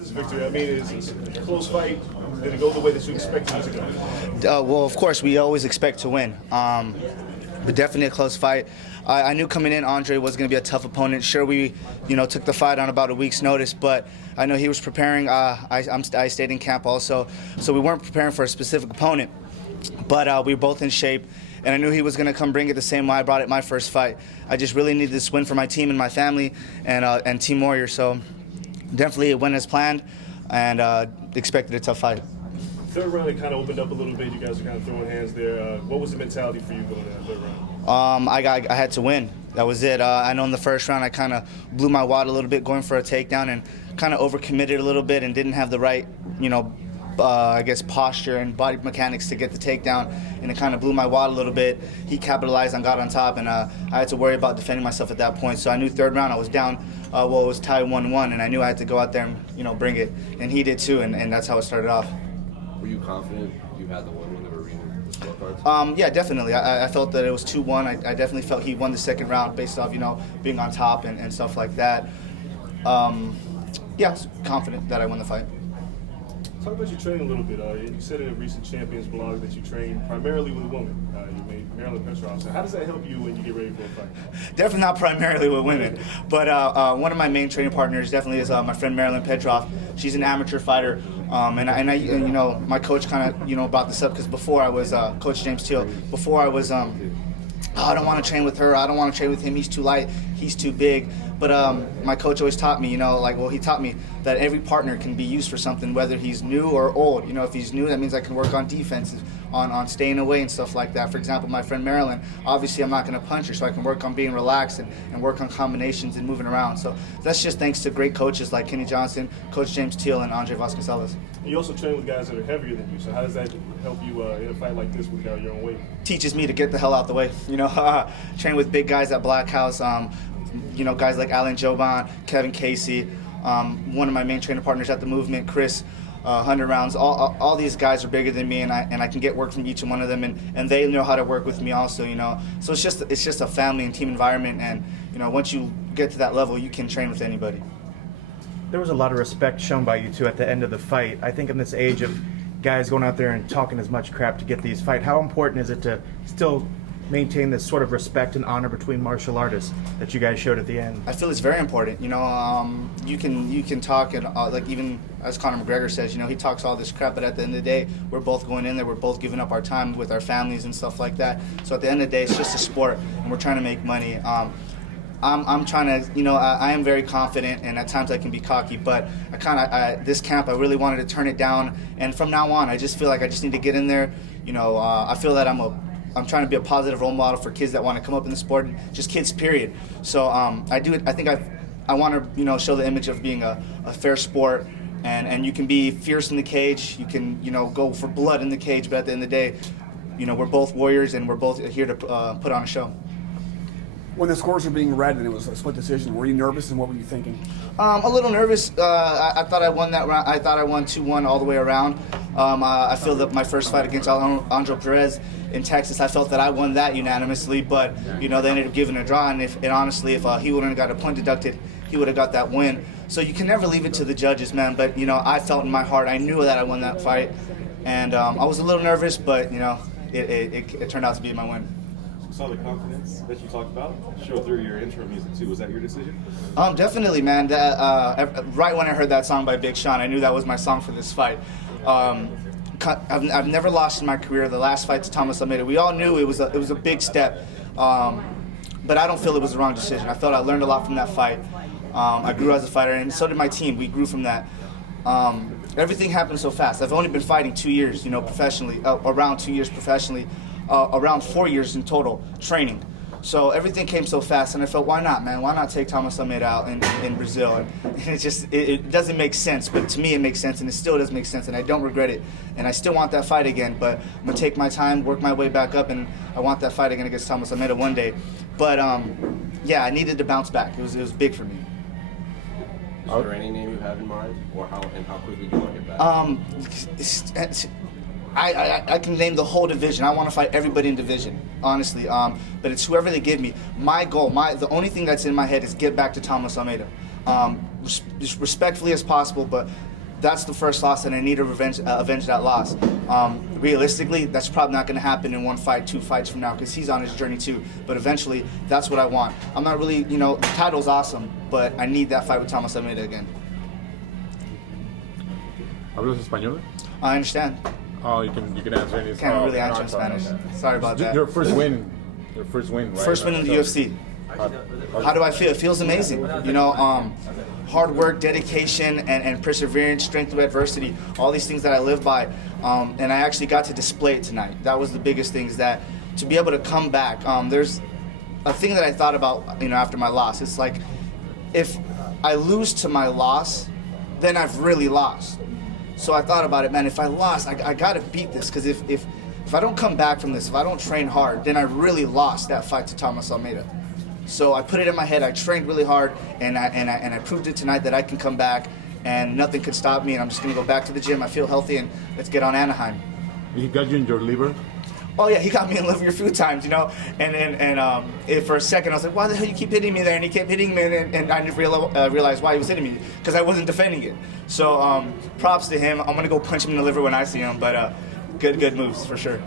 this victory? I mean, it's a close fight. Did it go the way that you expected it to go? Well, of course, we always expect to win. But definitely a close fight. I knew coming in Andre was going to be a tough opponent. Sure, we took the fight on about a week's notice, but I know he was preparing. I stayed in camp also, so we weren't preparing for a specific opponent. But we were both in shape, and I knew he was going to come bring it the same way I brought it my first fight. I just really needed this win for my team and my family and Team Warrior. So definitely it went as planned, and expected a tough fight. Third round, it kind of opened up a little bit. You guys were kind of throwing hands there. What was the mentality for you going into that third round? I had to win. That was it. I know in the first round I kind of blew my wad a little bit going for a takedown and kind of overcommitted a little bit and didn't have the right, I guess posture and body mechanics to get the takedown, and it kind of blew my wad a little bit. He capitalized and got on top, and I had to worry about defending myself at that point. So I knew third round I was down. It was tied 1-1, and I knew I had to go out there and bring it, and he did too, and that's how it started off. Were you confident you had the win when they were reading the scorecards? Yeah, definitely. I felt that it was 2-1. I definitely felt he won the second round based off, being on top and stuff like that. Yeah, I was confident that I won the fight. Talk about your training a little bit. You said in a recent Champions blog that you train primarily with women. You made Marilyn Petrov. So how does that help you when you get ready for a fight? Definitely not primarily with women, but one of my main training partners definitely is my friend Marilyn Petrov. She's an amateur fighter, and I my coach kind of brought this up because before I was Coach James Teal. Before I was I don't want to train with her. I don't want to train with him. He's too light. He's too big. But my coach always taught me, he taught me that every partner can be used for something, whether he's new or old. If he's new, that means I can work on defenses, on staying away and stuff like that. For example, my friend Marilyn, obviously I'm not going to punch her, so I can work on being relaxed and work on combinations and moving around. So that's just thanks to great coaches like Kenny Johnson, Coach James Teal, and Andre Vasconcelos. You also train with guys that are heavier than you, so how does that help you in a fight like this with your own weight? Teaches me to get the hell out the way. Train with big guys at Black House, guys like Alan Joban, Kevin Casey, one of my main trainer partners at the Movement, Chris, 100 Rounds. All these guys are bigger than me, and I can get work from each one of them, and they know how to work with me also. So it's just a family and team environment, and once you get to that level, you can train with anybody. There was a lot of respect shown by you two at the end of the fight. I think in this age of guys going out there and talking as much crap to get these fights, how important is it to still maintain this sort of respect and honor between martial artists that you guys showed at the end? I feel it's very important. You can talk and like even as Conor McGregor says, he talks all this crap, but at the end of the day, we're both going in there, we're both giving up our time with our families and stuff like that. So at the end of the day, it's just a sport, and we're trying to make money. I'm trying to, I am very confident, and at times I can be cocky, but this camp, I really wanted to turn it down, and from now on, I just feel like I just need to get in there. I feel that I'm trying to be a positive role model for kids that want to come up in the sport, and just kids, period. So I think I want to, show the image of being a fair sport, and you can be fierce in the cage, you can, go for blood in the cage, but at the end of the day, we're both warriors, and we're both here to put on a show. When the scores were being read and it was a split decision, were you nervous, and what were you thinking? A little nervous. I thought I won that round. I thought I won 2-1 all the way around. I feel that my first fight against Alejandro Perez in Texas, I felt that I won that unanimously, but they ended up giving a draw, and honestly, if he wouldn't have got a point deducted, he would have got that win. So you can never leave it to the judges, man, but I felt in my heart, I knew that I won that fight, and I was a little nervous, but it turned out to be my win. Saw the confidence that you talked about show through your intro music too. Was that your decision? Definitely, man. Right when I heard that song by Big Sean, I knew that was my song for this fight. I've never lost in my career. The last fight to Thomas Almeida, we all knew it was a big step, but I don't feel it was the wrong decision. I felt I learned a lot from that fight. I grew as a fighter, and so did my team. We grew from that. Everything happened so fast. I've only been fighting 2 years, professionally, around 2 years professionally. Around 4 years in total training. So everything came so fast, and I felt, why not, man? Why not take Thomas Almeida out in Brazil? And it doesn't make sense, but to me it makes sense, and it still does make sense, and I don't regret it. And I still want that fight again, but I'm going to take my time, work my way back up, and I want that fight again against Thomas Almeida one day. But yeah, I needed to bounce back. It was big for me. Is there any name you have in mind, or how quickly do you want to get back? I can name the whole division. I want to fight everybody in division, honestly. But it's whoever they give me. My goal, the only thing that's in my head is get back to Thomas Almeida. Just respectfully as possible, but that's the first loss, and I need to avenge that loss. Realistically, that's probably not going to happen in 1 fight, 2 fights from now, because he's on his journey too. But eventually, that's what I want. I'm not really, the title's awesome, but I need that fight with Thomas Almeida again. ¿Hablas español? I understand. Oh, you can answer any. Can't really answer in Spanish. Sorry about that. Your first win. Your first win, right? First win in the UFC. How do I feel? It feels amazing. Hard work, dedication, and perseverance, strength through adversity, all these things that I live by. And I actually got to display it tonight. That was the biggest thing, is that to be able to come back. There's a thing that I thought about, after my loss. It's like, if I lose to my loss, then I've really lost. So I thought about it, man, if I lost, I got to beat this, because if I don't come back from this, if I don't train hard, then I really lost that fight to Thomas Almeida. So I put it in my head, I trained really hard, and I proved it tonight that I can come back, and nothing can stop me, and I'm just going to go back to the gym. I feel healthy, and let's get on Anaheim. He got you in your liver? Oh yeah, he got me in liver a few times, and for a second I was like, why the hell you keep hitting me there? And he kept hitting me, and I didn't realize why he was hitting me, because I wasn't defending it. So props to him. I'm going to go punch him in the liver when I see him, but good moves for sure.